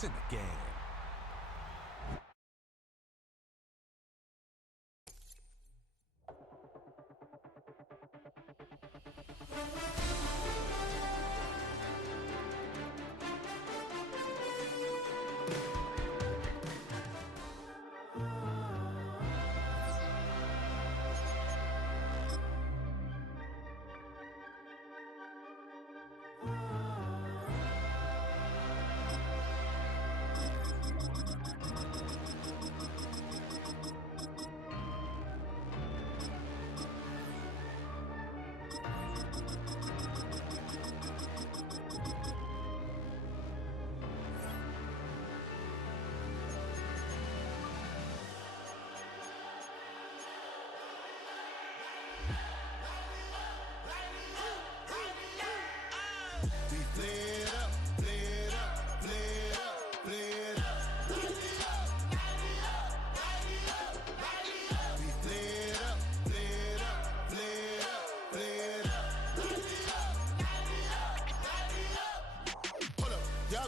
It's in the game.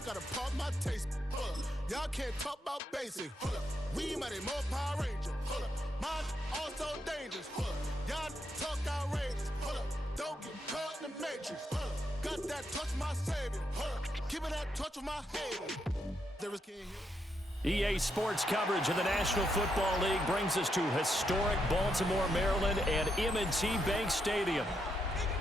Gotta pump my taste. Y'all can't talk about basic. We mighty more Power Ranger. Mine also dangerous. Y'all talk outrageous. Don't get caught in the matrix. Got that touch of my savior. Give it that touch of my hater. There is King here. EA Sports coverage of the National Football League brings us to historic Baltimore, Maryland and M&T Bank Stadium.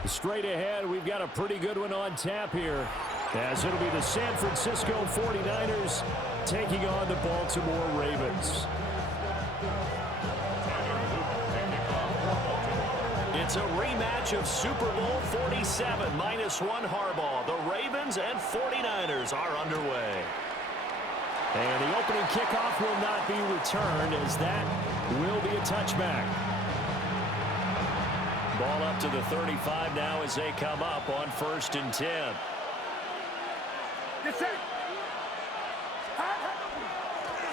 Straight ahead, we've got a pretty good one on tap here, as it'll be the San Francisco 49ers taking on the Baltimore Ravens. It's a rematch of Super Bowl 47 -1 Harbaugh. The Ravens and 49ers are underway. And the opening kickoff will not be returned, as that will be a touchback. Ball up to the 35 now as they come up on 1st and 10.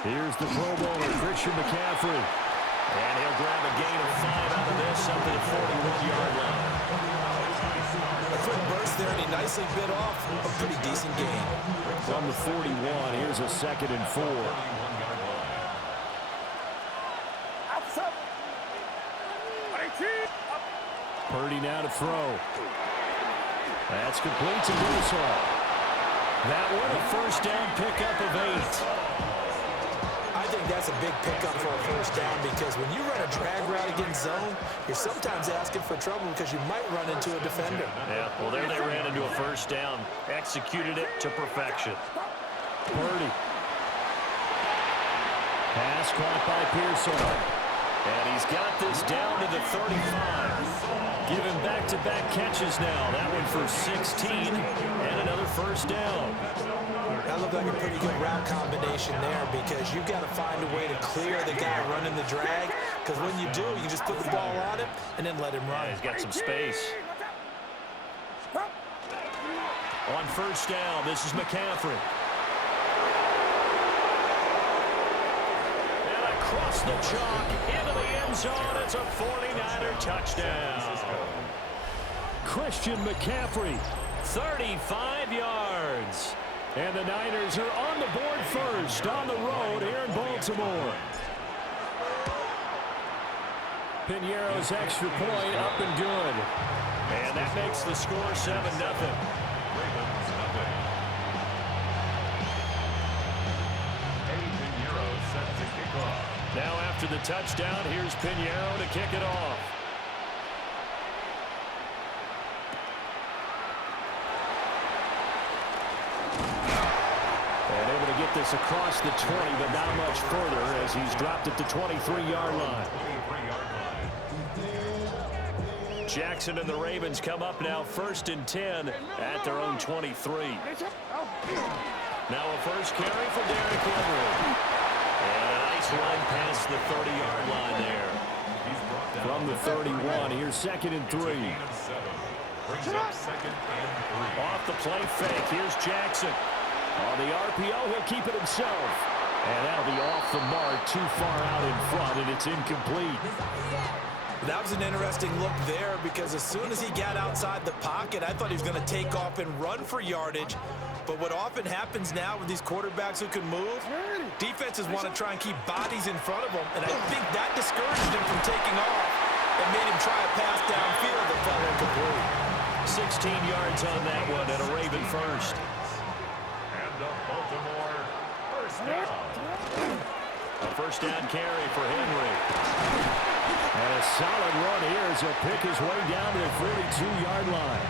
Here's the Pro Bowler, Christian McCaffrey. And he'll grab a gain of 5 out of this up to the 41-yard line. A quick burst there, and he nicely bit off a pretty decent gain. From the 41, here's a 2nd and 4. Purdy now to throw. That's complete to Musa. That one a first down pickup of 8. I think that's a big pickup for a first down, because when you run a drag route against zone, you're sometimes asking for trouble because you might run into a defender. Yeah, well, there they ran into a first down. Executed it to perfection. Purdy. Pass caught by Pearson. And he's got this down to the 35. Given back-to-back catches now. That one for 16 and another first down. That looked like a pretty good route combination there, because you've got to find a way to clear the guy running the drag, because when you do, you just put the ball on him and then let him run. Yeah, he's got some space. On first down, this is McCaffrey. And across the chalk into the end zone. It's a 49er touchdown. Christian McCaffrey, 35 yards. And the Niners are on the board first on the road here in Baltimore. Piñeiro's extra point up and good. And that makes the score 7-0. Now after the touchdown, here's Piñeiro to kick it off. And able to get this across the 20, but not much further, as he's dropped it to 23-yard line. Jackson and the Ravens come up now 1st and 10 at their own 23. Now a first carry for Derrick Henry. And a nice run past the 30-yard line there. From the 31, here's 2nd and 3. Off the play fake, here's Jackson. On the RPO, he'll keep it himself. And that'll be off the mark, too far out in front, and it's incomplete. That was an interesting look there because as soon as he got outside the pocket, I thought he was going to take off and run for yardage. But what often happens now with these quarterbacks who can move, defenses want to try and keep bodies in front of them, and I think that discouraged him from taking off and made him try a pass downfield that fell incomplete. 16 yards on that one and a Raven first. And the Baltimore first down. A first down carry for Henry. And a solid run here as he'll pick his way down to the 42-yard line.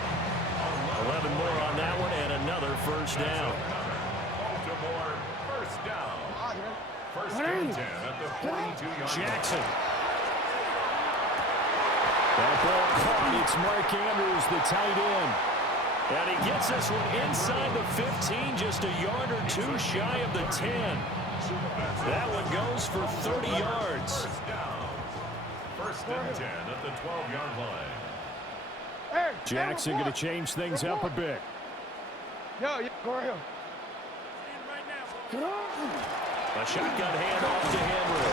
11 more on that one and another first down. Baltimore first down. First and 10 at the 42-yard line. Jackson. That ball caught. It's Mark Andrews, the tight end. And he gets this one inside the 15, just a yard or two shy of the 10. That one goes for 30 yards. First down. First and 10 at the 12-yard line. Jackson going to change things up a bit. A shotgun handoff to Henry.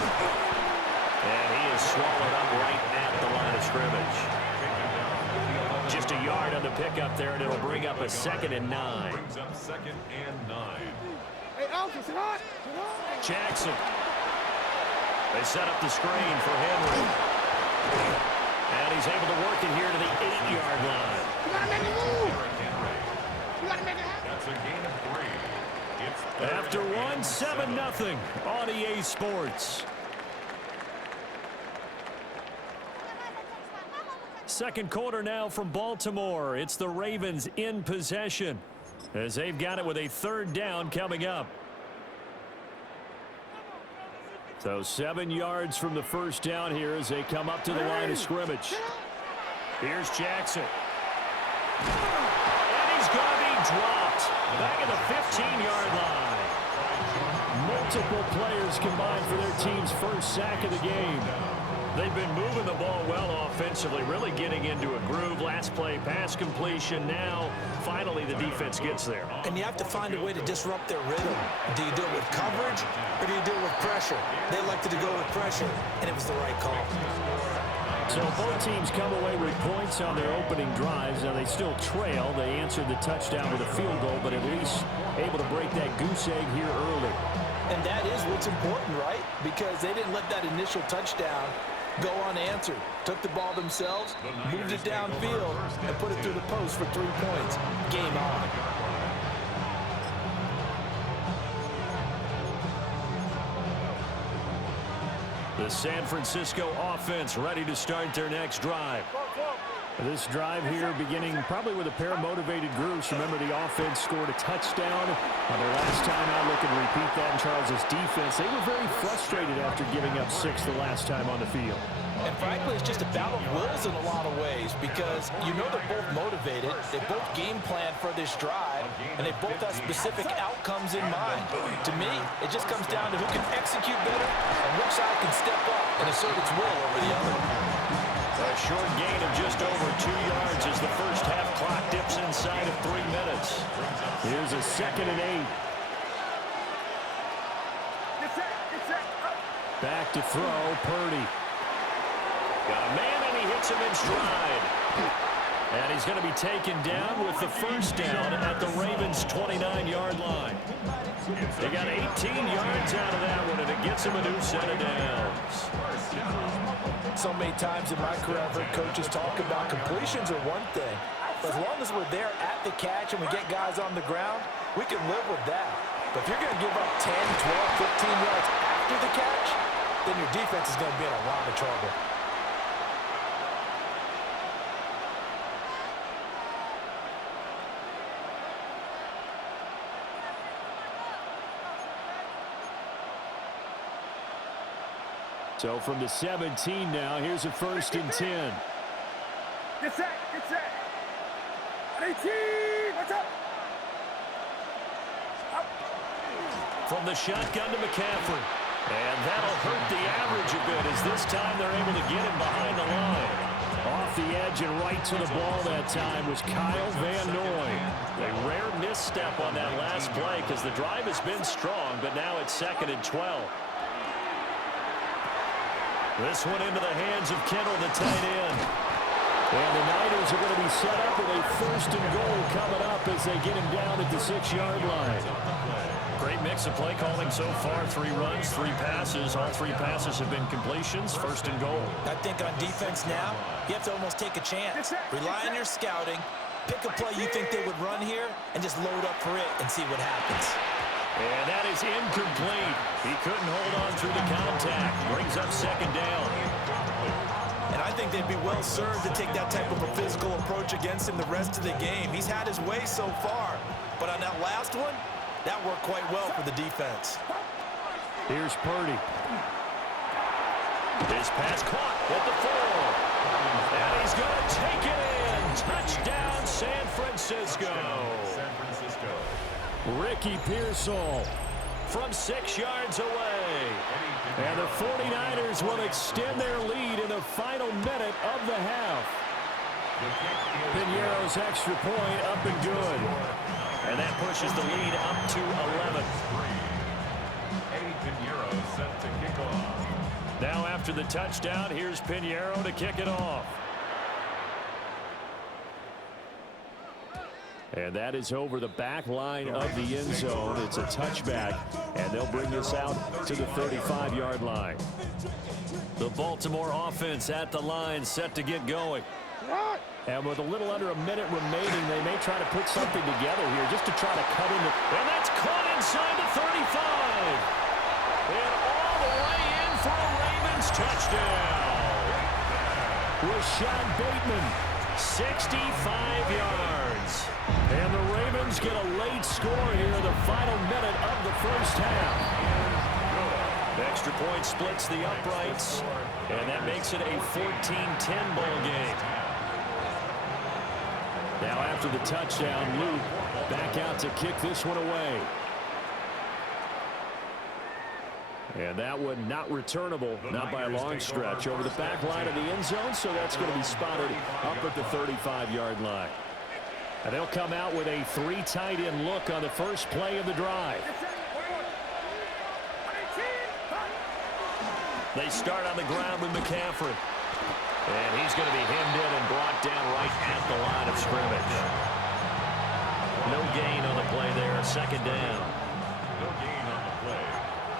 And he is swallowed up right at the line of scrimmage. Just a yard on the pickup there, and it'll bring up a 2nd and 9. Brings up 2nd and 9. Jackson. They set up the screen for Henry. And he's able to work it here to the 8-yard line. Derrick Henry. That's a gain of 3. It's After one, 7-0 on EA Sports. Second quarter now from Baltimore. It's the Ravens in possession as they've got it with a 3rd down coming up. So 7 yards from the first down here as they come up to the line of scrimmage. Here's Jackson. And he's going to be dropped back at the 15-yard line. Multiple players combined for their team's first sack of the game. They've been moving the ball well offensively, really getting into a groove. Last play, pass completion. Now, finally, the defense gets there. And you have to find a way to disrupt their rhythm. Do you do it with coverage or do you do it with pressure? They elected to go with pressure, and it was the right call. So both teams come away with points on their opening drives. Now they still trail. They answered the touchdown with a field goal, but at least able to break that goose egg here early. And that is what's important, right? Because they didn't let that initial touchdown go unanswered. Took the ball themselves, moved it downfield, and put it through the post for 3 points. Game on. The San Francisco offense ready to start their next drive. This drive here beginning probably with a pair of motivated groups. Remember, the offense scored a touchdown on their last time out. Look and repeat that in Charles' defense. They were very frustrated after giving up 6 the last time on the field. And frankly, it's just a battle of wills in a lot of ways because you know they're both motivated, they both game plan for this drive, and they both have specific outcomes in mind. To me, it just comes down to who can execute better and which side can step up and assert its will over the other. A short gain of just over 2 yards as the first half clock dips inside of 3 minutes. Here's a 2nd and 8. Back to throw, Purdy. Got a man, and he hits him in stride. And he's going to be taken down with the first down at the Ravens' 29-yard line. They got 18 yards out of that one, and it gets him a new set of downs. So many times in my career, I've heard coaches talk about completions are one thing. But as long as we're there at the catch and we get guys on the ground, we can live with that. But if you're going to give up 10, 12, 15 yards after the catch, then your defense is going to be in a lot of trouble. So from the 17 now, here's a 1st and 10. Get set, get set. 18, what's up? From the shotgun to McCaffrey. And that'll hurt the average a bit as this time they're able to get him behind the line. Off the edge and right to the ball that time was Kyle Van Noy. A rare misstep on that last play because the drive has been strong, but now it's 2nd and 12. This one into the hands of Kittle, the tight end. And the Niners are going to be set up with a 1st and goal coming up as they get him down at the 6-yard line. Great mix of play calling so far. 3 runs, 3 passes. All 3 passes have been completions. 1st and goal. I think on defense now, you have to almost take a chance. Rely on your scouting. Pick a play you think they would run here and just load up for it and see what happens. And that is incomplete. He couldn't hold on through the contact. Brings up 2nd down. And I think they'd be well served to take that type of a physical approach against him the rest of the game. He's had his way so far. But on that last one, that worked quite well for the defense. Here's Purdy. His pass caught at the 4. And he's going to take it in. Touchdown, San Francisco. San Francisco. Ricky Pearsall From 6 yards away. And the 49ers will extend their lead in the final minute of the half. Piñeiro's extra point up and good. And that pushes the lead up to 11. Eddie Piñeiro set to kick off. Now after the touchdown, here's Piñeiro to kick it off. And that is over the back line of the end zone. It's a touchback, and they'll bring this out to the 35-yard line. The Baltimore offense at the line, set to get going. And with a little under a minute remaining, they may try to put something together here just to try to cut into. And that's caught inside the 35. And all the way in for a Ravens touchdown. Rashad Bateman, 65 yards. and the Ravens get a late score here in the final minute of the first half. The extra point splits the uprights, and that makes it a 14-10 ball game. Now after the touchdown, Luke back out to kick this one away. And that one not returnable, not by a long stretch, over the back line of the end zone, so that's going to be spotted up at the 35-yard line. And they'll come out with a 3 tight end look on the first play of the drive. They start on the ground with McCaffrey. And he's going to be hemmed in and brought down right at the line of scrimmage. No gain on the play there, 2nd down. No gain on the play.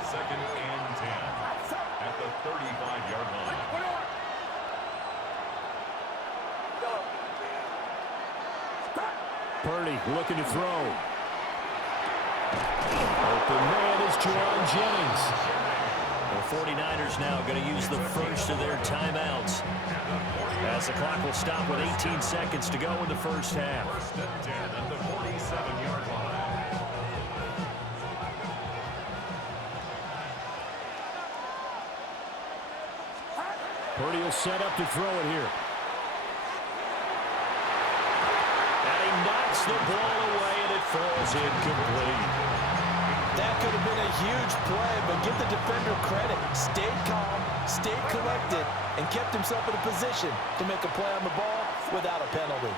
2nd and 10 at the 35-yard line. Purdy looking to throw. Open man is Jauan Jennings. The 49ers now going to use the first of their timeouts, as the clock will stop with 18 seconds to go in the first half. 1st and 10 at the 47-yard line. Purdy will set up to throw it here. And he knocks the ball away, and it falls incomplete. That could have been a huge play, but give the defender credit. Stayed calm, stayed collected, and kept himself in a position to make a play on the ball without a penalty.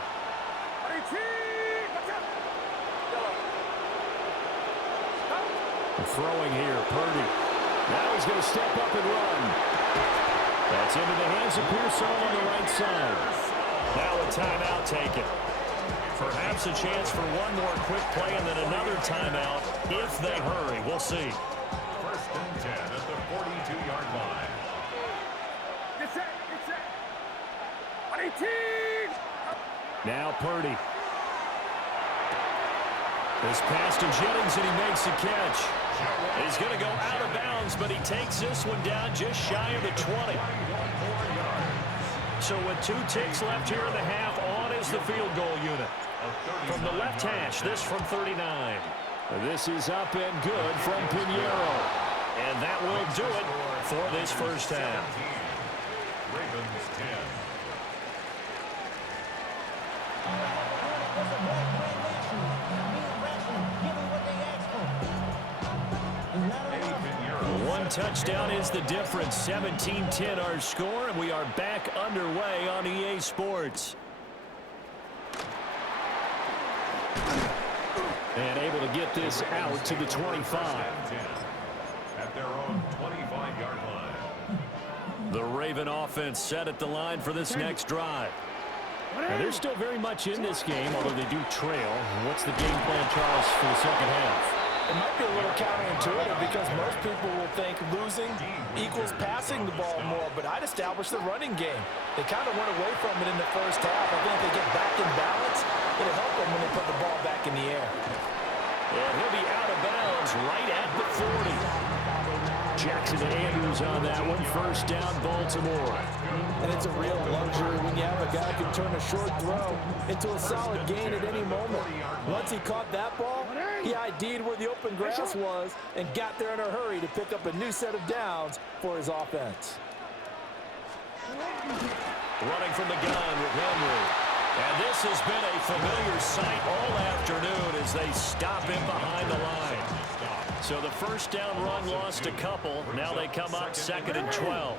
Throwing here, Purdy. Now he's going to step up and run. That's into the hands of Pearsall on the right side. Now a timeout taken. Perhaps a chance for one more quick play and then another timeout if they hurry. We'll see. 1st and 10 at the 42-yard line. Now Purdy. This pass to Jennings, and he makes a catch. He's going to go out of bounds, but he takes this one down just shy of the 20. So with 2 ticks left here in the half, on is the field goal unit. From the left hash, this from 39. This is up and good from Piñeiro. And that will do it for this first half. Ravens 10. One touchdown is the difference. 17-10 our score, and we are back underway on EA Sports. And able to get this out to the 25. At their own 25-yard line. The Raven offense set at the line for this next drive. Now, they're still very much in this game, although they do trail. What's the game plan, Charles, for the second half? It might be a little counterintuitive because most people will think losing equals passing the ball more, but I'd establish the running game. They kind of went away from it in the first half. I think if they get back in balance, it'll help them when they put the ball back in the air. And he'll be out of bounds right at the 40. Jackson and Andrews on that one. First down, Baltimore. And it's a real luxury when you have a guy who can turn a short throw into a solid gain at any moment. Once he caught that ball, he ID'd where the open grass was and got there in a hurry to pick up a new set of downs for his offense. Running from the gun with Henry. And this has been a familiar sight all afternoon as they stop him behind the line. So the first down run lost a couple. Now they come up 2nd and 12.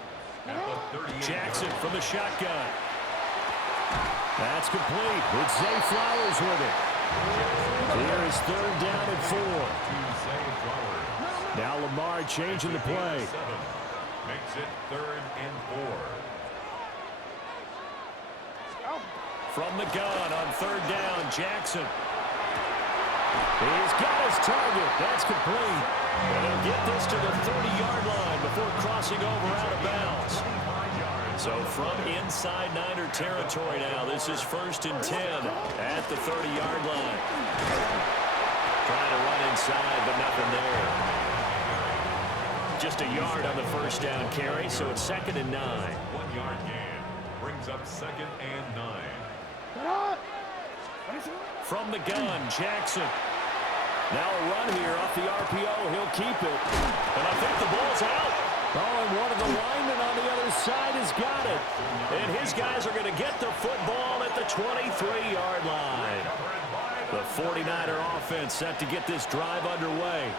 Jackson from the shotgun. That's complete. It's Zay Flowers with it. Here is 3rd down and 4. Now Lamar changing the play. Makes it 3rd and 4. From the gun on 3rd down, Jackson. He's got his target. That's complete. And he'll get this to the 30-yard line before crossing over out of bounds. So from inside Niner territory now, this is 1st and 10 at the 30-yard line. Trying to run inside, but nothing there. Just a yard on the first down carry, so it's 2nd and 9. 1-yard gain brings up 2nd and 9. From the gun, Jackson. Now a run here off the RPO. He'll keep it. And I think the ball's out. Oh, and one of the linemen on the other side has got it. And his guys are going to get the football at the 23-yard line. The 49er offense set to get this drive underway.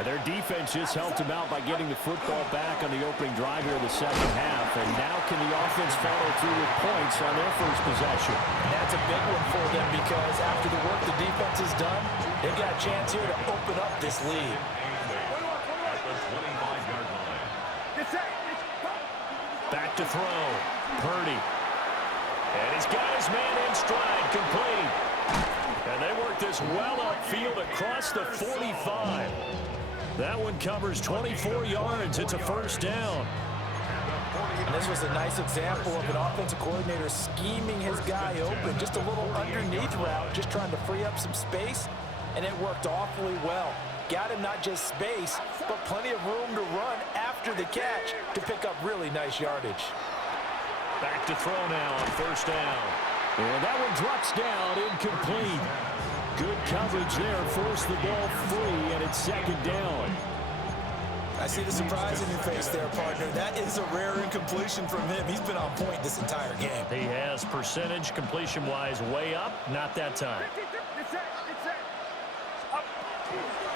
And their defense just helped them out by getting the football back on the opening drive here in the second half. And now can the offense follow through with points on their first possession? That's a big one for them because after the work the defense has done, they've got a chance here to open up this lead. At the 25-yard line. Back to throw. Purdy. And he's got his man in stride, complete. And they work this well upfield across the 45. That one covers 24 yards. It's a first down. And this was a nice example of an offensive coordinator scheming his guy open. Just a little underneath route, just trying to free up some space. And it worked awfully well. Got him not just space, but plenty of room to run after the catch to pick up really nice yardage. Back to throw now on first down. And that one drops down, incomplete. Good coverage there, forced the ball free, and it's 2nd down. I see the surprise in your face there, partner. That is a rare incompletion from him. He's been on point this entire game. He has percentage completion-wise way up. Not that time.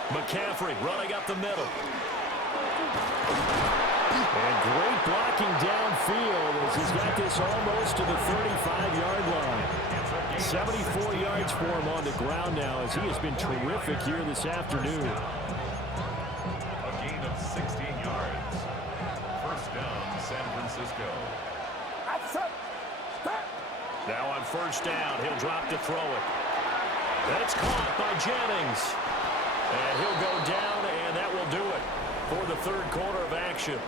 McCaffrey running up the middle. And great blocking downfield as he's got this almost to the 35-yard line. 74 yards for him on the ground now as he has been terrific here this afternoon. A gain of 16 yards. First down, San Francisco. Now on first down, he'll drop to throw it. That's caught by Jennings. And he'll go down, and that will do it for the 3rd quarter of action.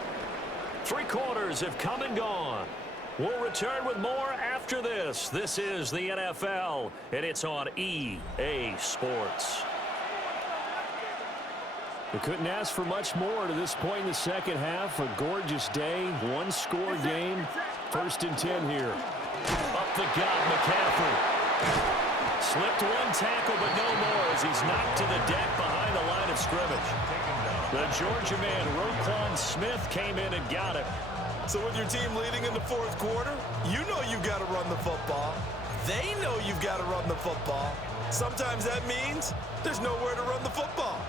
3 quarters have come and gone. We'll return with more after this. This is the NFL, and it's on EA Sports. We couldn't ask for much more to this point in the second half. A gorgeous day, 1-score game. 1st and 10 here. Up the gut, McCaffrey. Slipped one tackle, but no more as he's knocked to the deck behind the line of scrimmage. The Georgia man, Roquan Smith, came in and got it. So with your team leading in the 4th quarter, you know you've got to run the football. They know you've got to run the football. Sometimes that means there's nowhere to run the football.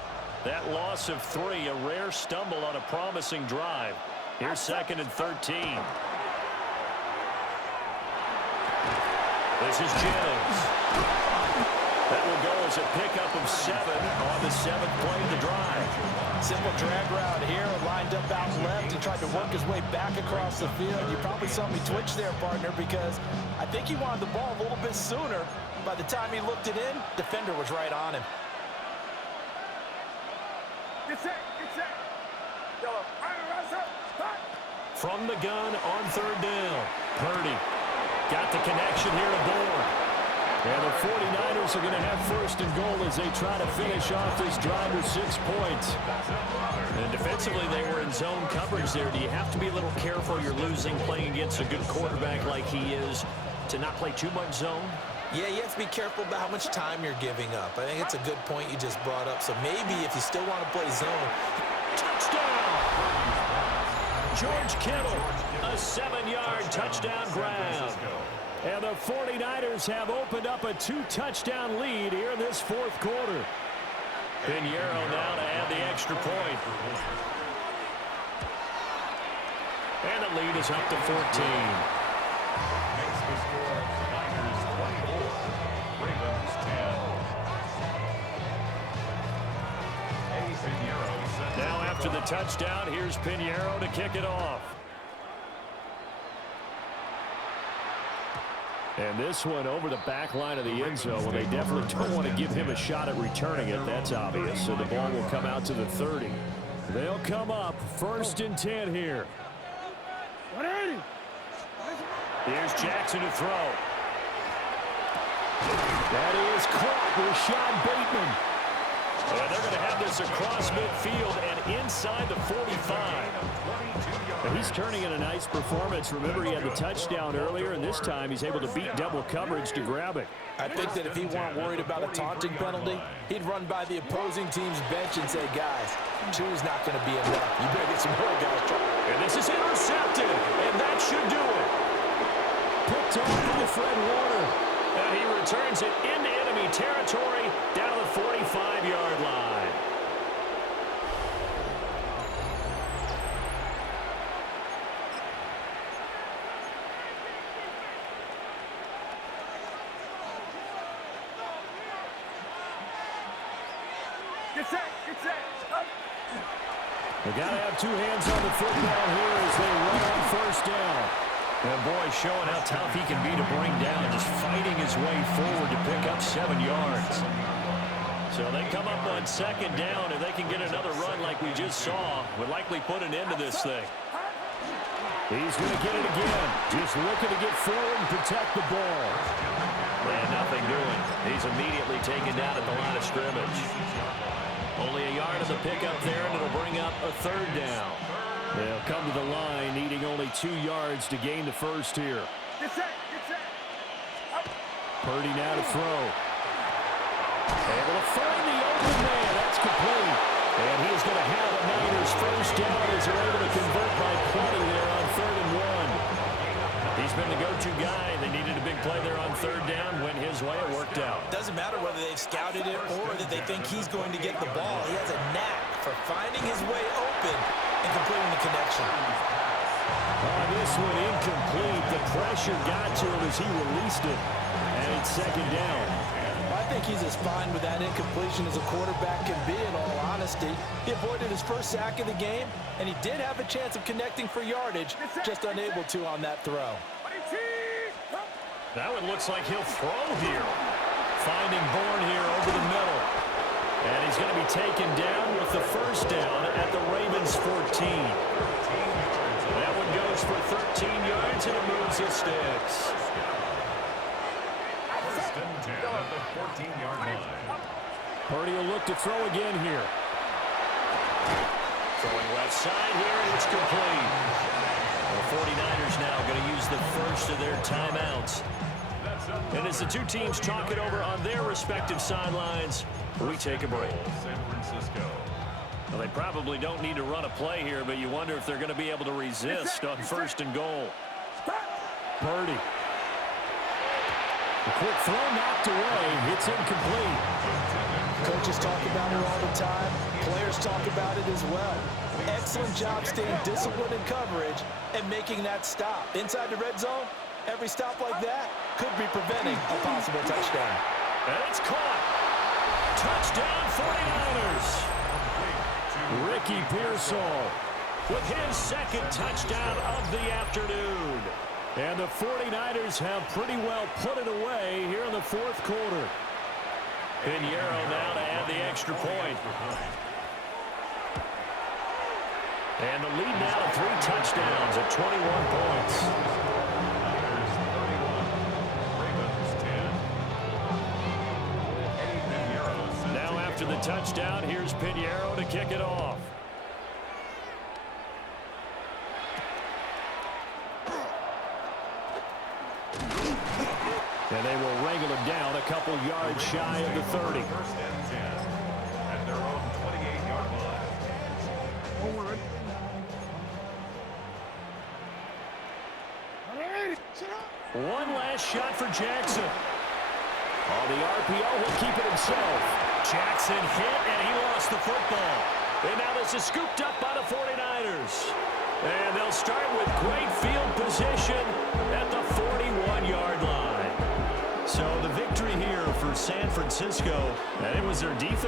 That loss of 3, a rare stumble on a promising drive. Here's 2nd and 13. This is Jennings. That will go as a pickup of 7 on the 7th play of the drive. Simple drag route here, lined up out left. He tried to work his way back across the field. You probably saw me twitch there, partner, because I think he wanted the ball a little bit sooner. By the time he looked it in, defender was right on him. Get set. From the gun on 3rd down. Purdy got the connection here to Bourne. And the 49ers are going to have 1st and goal as they try to finish off this drive with 6 points. And defensively, they were in zone coverage there. Do you have to be a little careful? You're losing playing against a good quarterback like he is to not play too much zone? Yeah, you have to be careful about how much time you're giving up. I think it's a good point you just brought up. So maybe if you still want to play zone. Touchdown! George Kittle, a 7-yard touchdown grab. And the 49ers have opened up a 2-touchdown lead here in this 4th quarter. Pinheiro now to add the extra point. And the lead is up to 14. Makes the score Niners 24, Ravens 10. Pinheiro sets Now after the touchdown, here's Pinheiro to kick it off. And this one over the back line of the end zone. Well, they definitely don't want to give him a shot at returning it. That's obvious. So the ball will come out to the 30. They'll come up 1st and 10 here. Here's Jackson to throw. That is caught. Rashad Bateman. And they're going to have this across midfield and inside the 45. And he's turning in a nice performance. Remember, he had the touchdown earlier, and this time he's able to beat double coverage to grab it. I think that if he weren't worried about a taunting penalty, he'd run by the opposing team's bench and say, guys, 2's not going to be enough. You better get some more guys. And this is intercepted, and that should do it. Picked off by Fred Warner. And he returns it into enemy territory down to the 45-yard line. They got to have 2 hands on the football here as they run on 1st down. And boy, showing how tough he can be to bring down, just fighting his way forward to pick up 7 yards. So they come up on 2nd down, and they can get another run like we just saw. Would likely put an end to this thing. He's going to get it again. Just looking to get forward and protect the ball. And nothing doing. He's immediately taken down at the line of scrimmage. Only a yard of the pickup there, and it'll bring up a 3rd down. They'll come to the line, needing only 2 yards to gain the 1st here. Purdy now to throw. Able to find the open man. That's complete. And he's going to have the Niners 1st down as they're able to convert by plenty there on 3rd and 1. He's been the go-to guy. They needed a big play there on 3rd down. Went his way. It worked out. Doesn't matter whether they've scouted it or that they think he's going to get the ball. He has a knack for finding his way open and completing the connection. This one incomplete. The pressure got to him as he released it. And it's 2nd down. I think he's as fine with that incompletion as a quarterback can be, in all honesty. He avoided his 1st sack of the game, and he did have a chance of connecting for yardage, just unable to on that throw. That one looks like he'll throw here. Finding Bourne here over the middle. And he's going to be taken down with the 1st down at the Ravens 14. That one goes for 13 yards, and it moves the sticks. 1st and 10 at the 14-yard line. Purdy will look to throw again here. Throwing left side here, and it's complete. The 49ers now going to use the 1st of their timeouts. And as the 2 teams talk it over on their respective sidelines, we take a break. San Francisco. Well, they probably don't need to run a play here, but you wonder if they're going to be able to resist on 1st and goal. Purdy. A quick throw knocked away. It's incomplete. Coaches talk about it all the time. Players talk about it as well. Excellent job staying disciplined in coverage and making that stop. Inside the red zone, every stop like that could be preventing a possible touchdown. And it's caught. Touchdown 49ers. Ricky Pearsall with his second touchdown of the afternoon. And the 49ers have pretty well put it away here in the fourth quarter. Pinheiro now to add the extra point. And the lead now to 3 touchdowns at 21 points. Niners 31, Ravens 10. Now after the touchdown, here's Pinheiro to kick it off. And they will wrangle him down a couple yards shy of the 30. First and 10 at their own 28-yard line. One last shot for Jackson. On the RPO, he'll keep it himself. Jackson hit, and he lost the football. And now this is scooped up by the 49ers. And they'll start with great field position at the 41-yard line. So the victory here for San Francisco, and it was their defense.